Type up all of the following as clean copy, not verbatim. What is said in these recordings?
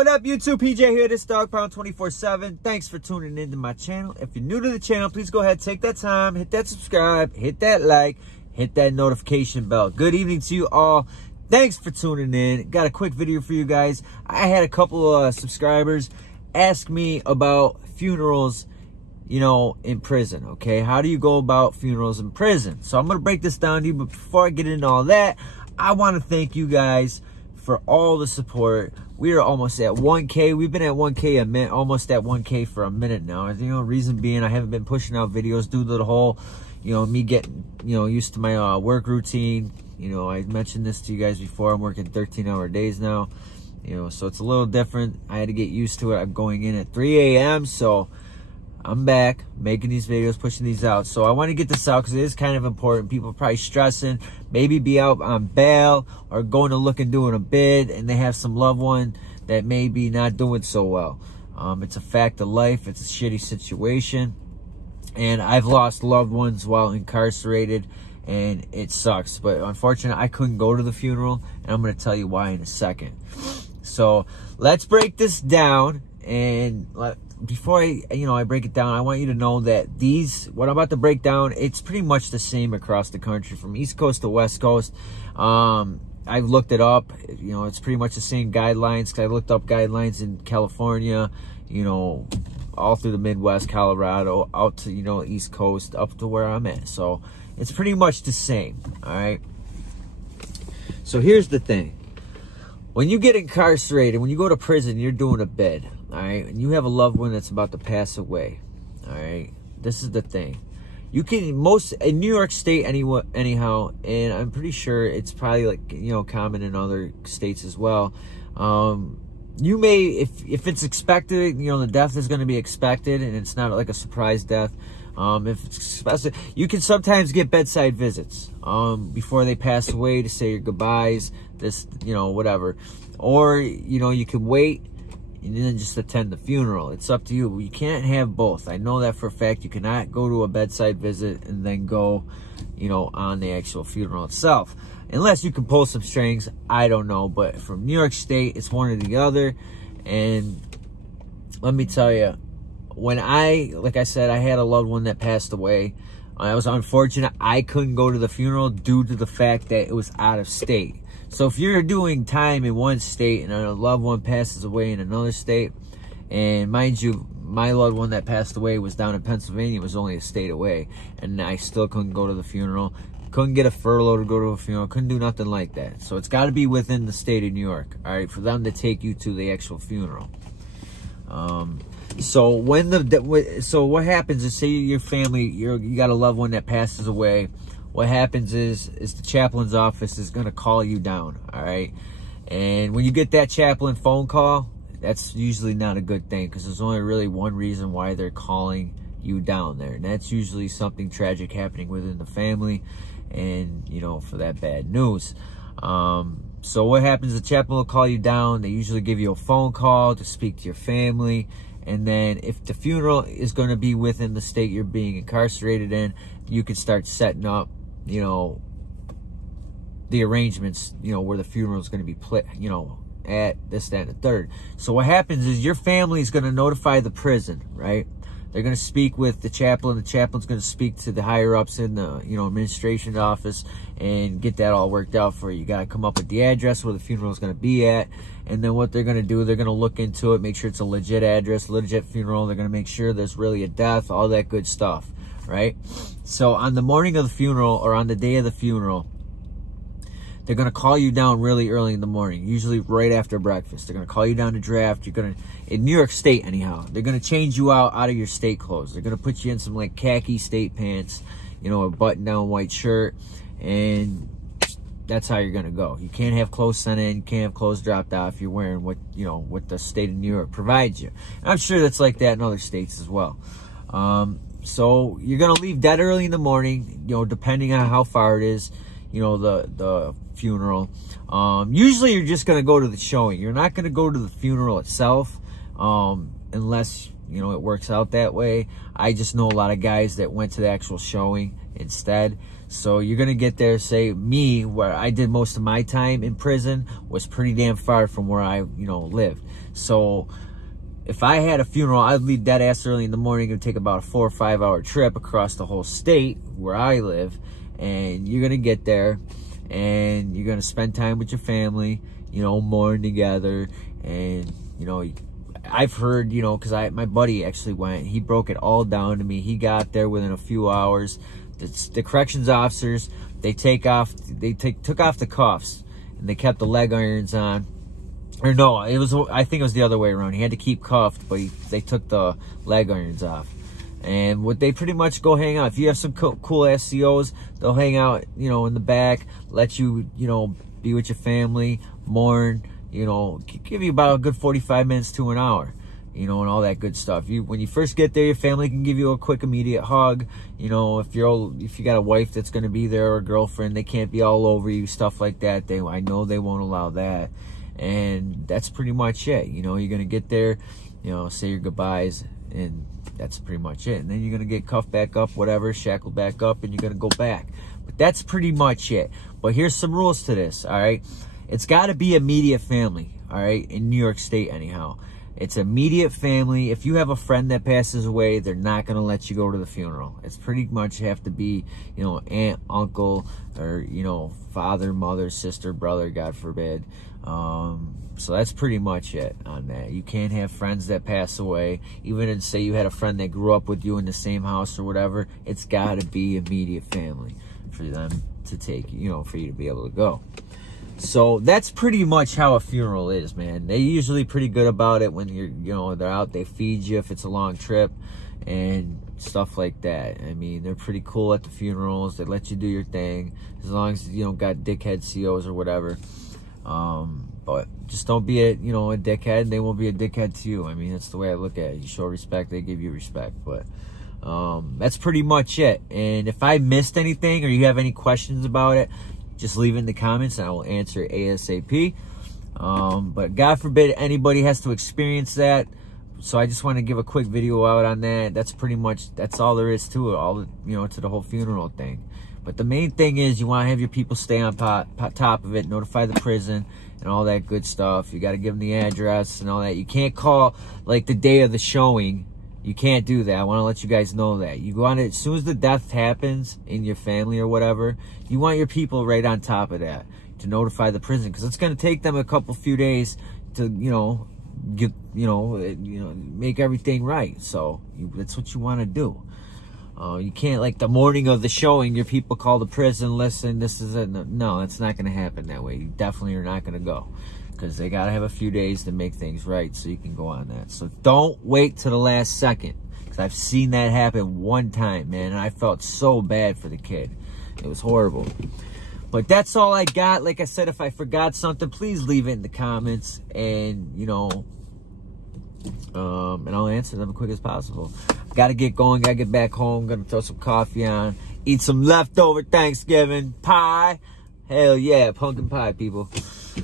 What up, YouTube? PJ here, this Dog Pound 24/7. Thanks for tuning into my channel. If you're new to the channel, please go ahead, take that time, hit that subscribe, hit that like, hit that notification bell. Good evening to you all. Thanks for tuning in. Got a quick video for you guys. I had a couple of subscribers ask me about funerals, you know, in prison, okay? How do you go about funerals in prison? So I'm going to break this down to you, but before I get into all that, I want to thank you guys for all the support. We are almost at 1K. We've been at 1K a minute, almost at 1K for a minute now. You know, reason being I haven't been pushing out videos due to the whole, you know, me getting, you know, used to my work routine. You know, I mentioned this to you guys before. I'm working 13-hour days now. You know, so it's a little different. I had to get used to it. I'm going in at 3 a.m. So I'm back making these videos, pushing these out. So I want to get this out because it is kind of important. People are probably stressing, maybe be out on bail or going to look and doing a bid, and they have some loved one that may be not doing so well. It's a fact of life. It's a shitty situation. And I've lost loved ones while incarcerated, and it sucks. But unfortunately, I couldn't go to the funeral, and I'm going to tell you why in a second. So let's break this down. And before I break it down, I want you to know that what I'm about to break down, it's pretty much the same across the country from East Coast to West Coast. I've looked it up. You know, it's pretty much the same guidelines. Cause I looked up guidelines in California, you know, all through the Midwest, Colorado, out to, you know, East Coast, up to where I'm at. So it's pretty much the same. All right. So here's the thing. When you get incarcerated, when you go to prison, you're doing a bid, all right? And you have a loved one that's about to pass away, all right? This is the thing. You can, in New York State anyhow, and I'm pretty sure it's probably like, you know, common in other states as well. You may, if it's expected, you know, the death is going to be expected and it's not like a surprise death. If it's expected, you can sometimes get bedside visits before they pass away to say your goodbyes, this, you know, whatever. Or, you know, you can wait and then just attend the funeral. It's up to you. You can't have both. I know that for a fact. You cannot go to a bedside visit and then go, you know, on the actual funeral itself. Unless you can pull some strings. I don't know. But from New York State, it's one or the other. And let me tell you, when like I said, I had a loved one that passed away. I was unfortunate. I couldn't go to the funeral due to the fact that it was out of state. So if you're doing time in one state and a loved one passes away in another state, and mind you, my loved one that passed away was down in Pennsylvania, it was only a state away, and I still couldn't go to the funeral, couldn't get a furlough to go to a funeral, couldn't do nothing like that. So it's got to be within the state of New York, all right, for them to take you to the actual funeral. So what happens is, say your family, you got a loved one that passes away. What happens is the chaplain's office is going to call you down, all right? And when you get that chaplain phone call, that's usually not a good thing because there's only really one reason why they're calling you down there. And that's usually something tragic happening within the family and, you know, for that bad news. So what happens, the chaplain will call you down. They usually give you a phone call to speak to your family. And then if the funeral is going to be within the state you're being incarcerated in, you can start setting up, you know, the arrangements, you know, where the funeral is going to be, you know, at this, that, and the third. So what happens is your family is going to notify the prison, right? They're going to speak with the chaplain. The chaplain's going to speak to the higher-ups in the, you know, administration office and get that all worked out for you. You got to come up with the address where the funeral is going to be at. And then what they're going to do, they're going to look into it, make sure it's a legit address, legit funeral. They're going to make sure there's really a death, all that good stuff, right? So on the morning of the funeral or on the day of the funeral, they're going to call you down really early in the morning, usually right after breakfast. They're going to call you down to draft. You're going to, in New York State anyhow, they're going to change you out of your state clothes. They're going to put you in some like khaki state pants, you know, a button-down white shirt, and that's how you're going to go. You can't have clothes sent in. You can't have clothes dropped off. You're wearing what, you know, what the state of New York provides you. And I'm sure that's like that in other states as well. So you're going to leave that early in the morning, you know, depending on how far it is, you know, the funeral. Usually you're just going to go to the showing. You're not going to go to the funeral itself unless, you know, it works out that way. I just know a lot of guys that went to the actual showing instead. So you're going to get there. Say me, where I did most of my time in prison, was pretty damn far from where I, you know, lived. So if I had a funeral, I'd leave dead ass early in the morning and take about a 4 or 5 hour trip across the whole state where I live. And you're going to get there and you're going to spend time with your family, you know, mourn together. And, you know, I've heard, you know, because my buddy actually went, he broke it all down to me. He got there within a few hours. The corrections officers, they took off the cuffs and they kept the leg irons on. Or no, I think it was the other way around. He had to keep cuffed, but they took the leg irons off. And what they pretty much go hang out. If you have some cool ass COs, they'll hang out, you know, in the back, let you, you know, be with your family, mourn, you know, give you about a good 45 minutes to an hour, you know, and all that good stuff. When you first get there, your family can give you a quick, immediate hug. You know, if you got a wife that's going to be there or a girlfriend, they can't be all over you, stuff like that. I know they won't allow that. And that's pretty much it. You know, you're going to get there, you know, say your goodbyes, and that's pretty much it. And then you're going to get cuffed back up, whatever, shackled back up, and you're going to go back. But that's pretty much it. But here's some rules to this, all right? It's got to be immediate family, all right, in New York State anyhow. It's immediate family. If you have a friend that passes away, they're not going to let you go to the funeral. It's pretty much have to be, you know, aunt, uncle, or, you know, father, mother, sister, brother, God forbid. So that's pretty much it on that. You can't have friends that pass away. Even if, say, you had a friend that grew up with you in the same house or whatever, it's got to be immediate family for them to take, you know, for you to be able to go. So that's pretty much how a funeral is, man. They're usually pretty good about it when you know, they're out. They feed you if it's a long trip and stuff like that. I mean, they're pretty cool at the funerals. They let you do your thing as long as you don't got dickhead COs or whatever. But just don't be a dickhead, and they won't be a dickhead to you. I mean, that's the way I look at it. You show respect, they give you respect. But that's pretty much it. And if I missed anything or you have any questions about it, just leave it in the comments and I will answer ASAP. But God forbid anybody has to experience that. So I just want to give a quick video out on that. That's all there is to it, to the whole funeral thing. But the main thing is you want to have your people stay on top of it, notify the prison and all that good stuff. You got to give them the address and all that. You can't call like the day of the showing. You can't do that. I want to let you guys know that. You go on it as soon as the death happens in your family or whatever, you want your people right on top of that to notify the prison, because it's going to take them a few days to, make everything right. So that's what you want to do. You can't, like the morning of the showing, your people call the prison, listen, this is it. No, it's not going to happen that way. You definitely are not going to go, because they got to have a few days to make things right so you can go on that. So don't wait to the last second, because I've seen that happen one time, man, and I felt so bad for the kid. It was horrible. But that's all I got. Like I said, if I forgot something, please leave it in the comments, and, and I'll answer them as quick as possible. Got to get going. Got to get back home. Going to throw some coffee on. Eat some leftover Thanksgiving pie. Hell yeah, pumpkin pie, people.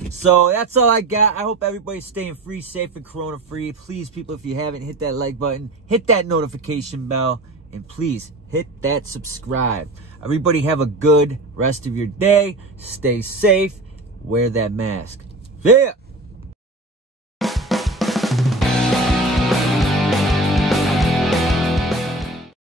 So that's all I got. I hope everybody's staying free, safe, and corona-free. Please, people, if you haven't, hit that like button. Hit that notification bell. And please, hit that subscribe. Everybody have a good rest of your day. Stay safe. Wear that mask. Yeah.